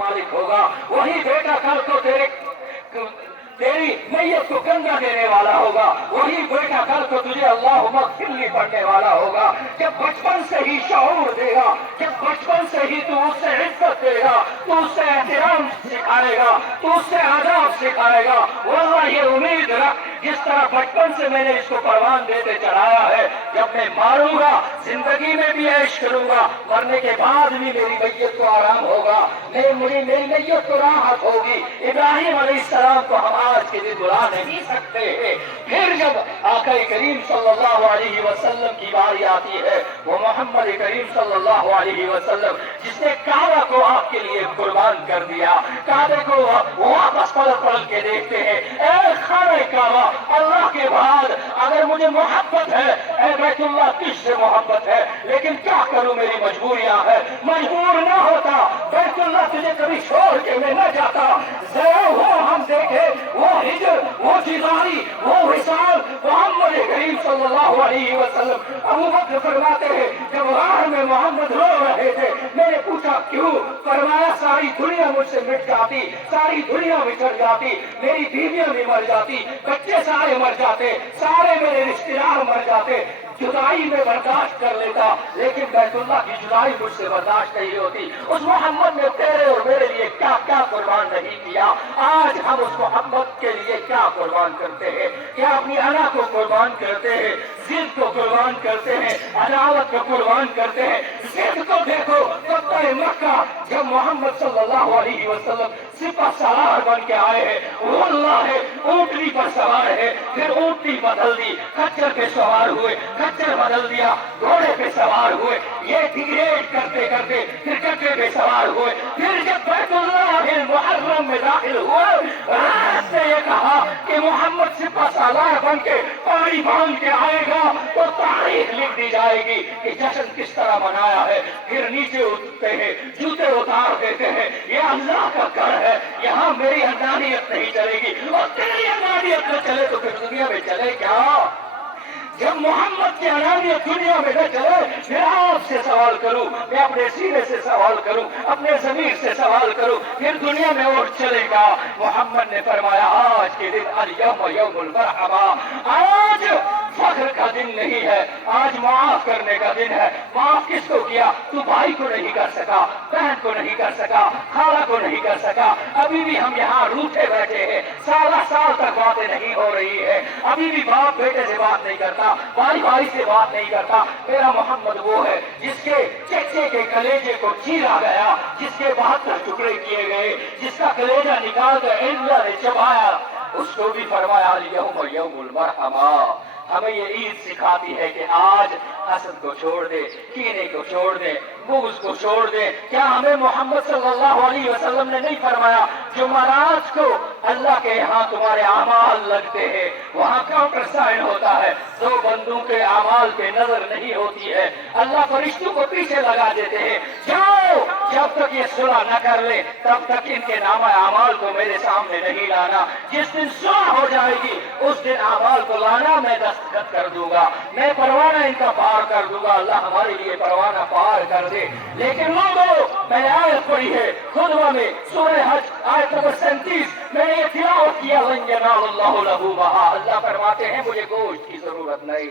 मालिक होगा, वही बेटा कल को तेरी मैयत को गंगा देने वाला होगा, वही बेटा कल को तुझे अल्लाहुम्मा फिरली पढ़ने वाला होगा। जब बचपन से ही शऊर देगा, जब बचपन से ही तू उससे इज्जत देगा, तू उससे एहतराम सिखाएगा, तू उससे आदाब सिखाएगा, वल्लाह ये उम्मीद रख जिस तरह बचपन से मैंने इसको परवान देते चढ़ाया है, जब मैं मारूंगा जिंदगी में भी ऐश करूंगा, मरने के बाद भी मेरी मैयत को आराम होगा, मेरी मैयत को राहत होगी। इब्राहिम अलैहिस्सलाम को हम आज के दिन बुला नहीं सकते हैं। फिर जब आका करीम सल्लल्लाहु अलैहि वसल्लम की बारी आती है, वो मोहम्मद करीम सल्लल्लाहु अलैहि वसल्लम जिसने काबा को आपके लिए कुर्बान कर दिया, काबे को वापस पलट के देखते हैं, ऐ खाने काबा, अल्लाह के बाद अगर मुझे मोहब्बत है, ऐ बैतुल्लाह तुझसे मोहब्बत है, लेकिन क्या करूं मेरी मजबूरियां है, मजबूर ना होता बैतुल्लाह तुझे कभी छोड़ के मैं न जाता। जरा वो हम देखे, वो हिजर, वो जिदारी, वो विशाल मोहम्मद करीम सल्लल्लाहु अलैहि वसल्लम। अबू बकर फरमाते हैं जब राह में मोहम्मद रो रहे थे, मैंने पूछा क्यों? फरमाया सारी दुनिया मुझसे मिट जाती, सारी दुनिया बिछड़ जाती, मेरी बीवियां भी मर जाती, बच्चे सारे मर जाते, सारे मेरे रिश्तेदार मर जाते, जुदाई में बर्दाश्त कर लेता, लेकिन बैतुल्लाह की जुदाई मुझसे बर्दाश्त नहीं होती। उस मोहम्मद ने तेरे और मेरे लिए क्या क्या कुर्बान नहीं किया। आज हम उस मोहम्मद के लिए क्या कुर्बान करते हैं? क्या अपनी अना को कुर्बान करते हैं, जिद को कुर्बान करते हैं, अदावत को कुर्बान करते हैं। जिद को देखो, फतह मक्का जब मोहम्मद सल्लल्लाहु अलैहि वसल्लम सिपह सलार बन के आए हैं, वो अल्लाह है ऊंटनी पर सवार है, फिर ऊंटनी बदल दी, खच्चर पे सवार हुए, खच्चर बदल दिया, घोड़े पे सवार हुए, ये डिग्रेड करते करते फिर कट्टे पे सवार हुए, फिर जब बैतुल्लाहिल मुहर्रम में दाखिल हुए, रात ने ये कहा कि मोहम्मद सिपह सलार बन के पानी बांध के आएगा तो तारीख लिख दी जाएगी कि जश्न किस तरह मनाया है। फिर नीचे उतरते हैं, जूते उतार देते हैं, ये अल्लाह का घर है, यहाँ मेरी अनानियत नहीं चलेगी, और तेरी अनानियत न चले तो फिर दुनिया में चले क्या? जब मोहम्मद की अनानियत दुनिया में न चले, मैं आपसे सवाल करूं, मैं अपने सीने से सवाल करूं, अपने ज़मीर से सवाल करूं, फिर दुनिया में और चलेगा। मोहम्मद ने फरमाया आज के दिन अल-यौम यौमुल मरहबा, आज फख्र का दिन नहीं है, आज माफ करने का दिन है। माफ किसको किया? तू भाई को नहीं कर सका, बहन को नहीं कर सका, खाला को नहीं कर सका, अभी भी हम यहाँ रूठे बैठे हैं, साल तक बातें नहीं हो रही है, अभी भी बाप बेटे से बात नहीं करता, भाई भाई से बात नहीं करता। मेरा मोहम्मद वो है जिसके चच्चे के कलेजे को चीरा गया, जिसके 72 टुकड़े किए गए, जिसका कलेजा निकाल कर इंद्र ने चबाया, उसको भी फरमाया यौम यौमुल मरहमा। हमें ये ईद सिखाती है कि आज हसद को छोड़ दे, कीने को छोड़ दे, बुग़्ज़ को छोड़ दे। क्या हमें मोहम्मद सल्लल्लाहु अलैहि वसल्लम ने नहीं फरमाया जुमेरात को अल्लाह के यहाँ तुम्हारे अमाल लगते हैं, वहाँ काउंटर साइन होता है, दो बंदों के अमाल पे नजर नहीं होती है, अल्लाह फरिश्तों को पीछे लगा देते हैं, जाओ जब तक ये सुलह न कर ले तब तक इनके नामा अमाल को मेरे सामने नहीं लाना, जिस दिन सुलह हो जाएगी उस दिन अमाल को लाना, मैं दस्तखत कर दूंगा, मैं परवाना इनका पार कर दूंगा। अल्लाह हमारे लिए परवाना पार कर दे। लेकिन लोगों, मैंने आयत पढ़ी है खुतबा में, सूरह हज आयत नंबर 37, मैंने ये तिलावत किया, लन यनालुल्लाहु लहूमहा, अल्लाह फरमाते हैं मुझे गोश्त की जरूरत नहीं,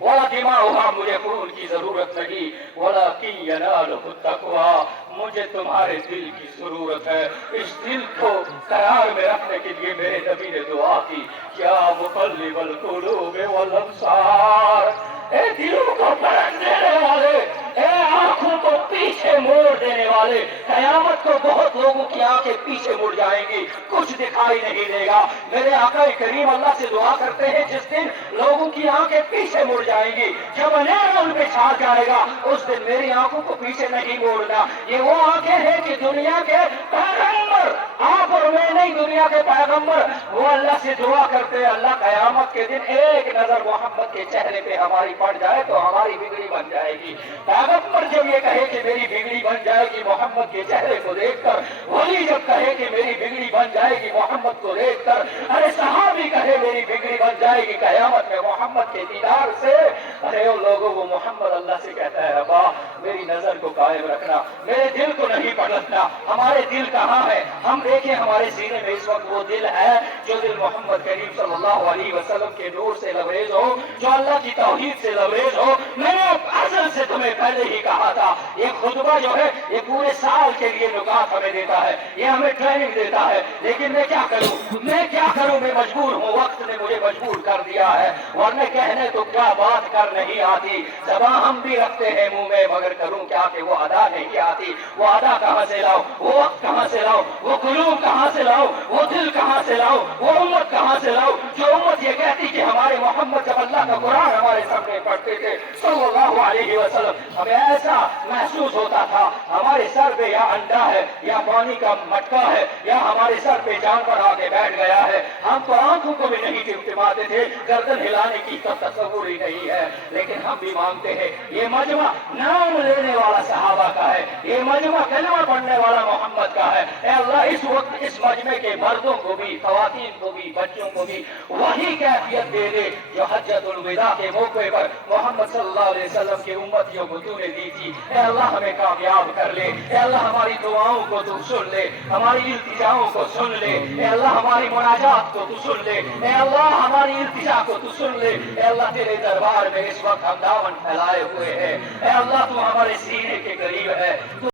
वला दिमाउहा, मुझे खून की जरूरत नहीं, वलाकिन यनालुहु तक़वा, मुझे तुम्हारे दिल की जरूरत है। इस दिल को करार में रखने के लिए मेरे नबी ने दुआ की, क्या मुक़ल्लिबल क़ुलूब वल अब्सार, ए दिलों को पलट देने वाले, ए आंखों को पीछे मोड़ देने वाले, कयामत को बहुत लोगों की आंखें पीछे मुड़ जाएंगी, कुछ दिखाई नहीं देगा। मेरे आका करीम अल्लाह से दुआ करते हैं जिस दिन लोगों की आंखें पीछे मुड़ जाएंगी, जब अंधेरा उन पे छा जाएगा, उस दिन मेरी आंखों को पीछे नहीं मोड़ना। ये वो आंखें हैं कि दुनिया के पैगंबर, आप और मैं नहीं, दुनिया के पैगंबर, वो अल्लाह से दुआ करते हैं, अल्लाह कयामत के दिन एक नजर मोहम्मद के चेहरे पे हमारी पड़ जाए तो हमारी बिगड़ी बन जाएगी। पैगंबर जब ये कहे कि मेरी बिगड़ी बन जाएगी मोहम्मद के चेहरे को देखकर, वही जब कहे कि मेरी बिगड़ी बन जाएगी मोहम्मद को देखकर, अरे सहाबी कहे मेरी बिगड़ी बन जाएगी कयामत में मोहम्मद के दीदार से, अरे उन लोगों को मोहम्मद अल्लाह से कहता है रब्बा मेरी नजर को कायम रखना, मेरे दिल को नहीं पढ़ रखना हमारे दिल कहाँ है। हम देखें हमारे सीने में इस वक्त वो दिल है जो दिल मोहम्मद करीम सल्लल्लाहु अलैहि वसल्लम के नूर से लबरेज हो, जो अल्लाह की तौहीद से लबरेज हो। मैंने अज़ल से तुम्हें पहले ही कहा था, ये खुतबा जो है ये पूरे साल के लिए नुकात हमें देता है, ये हमें ट्रेनिंग देता है। लेकिन मैं क्या करूं, मैं मजबूर हूं, वक्त ने मुझे मजबूर कर दिया है। वरना कहने तो क्या बात कर नहीं आती, ज़बान हम भी रखते हैं मुंह में, मगर करूं क्या कि वो अदा नहीं आती। वो अदा कहां से लाऊं, वो वक्त कहां से लाऊं, वो कुलूब कहां से लाऊं, वो दिल कहां से लाऊं, वो उम्मत कहां से लाऊं जो उम्मत ये कहती कि हमारे मोहम्मद जब अल्लाह का कुरान हमारे सामने पढ़ते थे सल्लल्लाहु अलैहि वसल्लम, हमें ऐसा महसूस होता था हमारे सर पे या अंडा है या पानी का मटका है या हमारे सर पे जानवर आके बैठ गया है। हम तो आंखों को भी नहीं टिमटिमाते थे, गर्दन हिलाने की तो तस्वुर ही नहीं है। लेकिन हम भी मांगते हैं, ये मजमा नाम लेने वाला सहाबा का है, ये मजमा कलमा पढ़ने वाला मोहम्मद का है। ऐ अल्लाह इस वक्त इस मजमे के मर्दों को भी, खवातीन को भी, बच्चों को भी वही कैफियत दे दे जो हज्जतुल विदा के मौके पर मोहम्मद सल्लल्लाहु अलैहि वसल्लम की उम्मतियों को तूने दी थी। ऐ अल्लाह हमें कामयाब कर ले, ऐ अल्लाह हमारी दुआओं को तू सुन ले, हमारी इल्तिजाओं को सुन ले, ऐ अल्लाह हमारी मुनाजात को तू सुन ले, ऐ अल्लाह हमारी इल्तिजा को तू सुन ले। ऐ अल्लाह तेरे दरबार में इस वक्त हम दामन फैलाए हुए हैं, ऐ अल्लाह तू हमारे सीने के करीब है।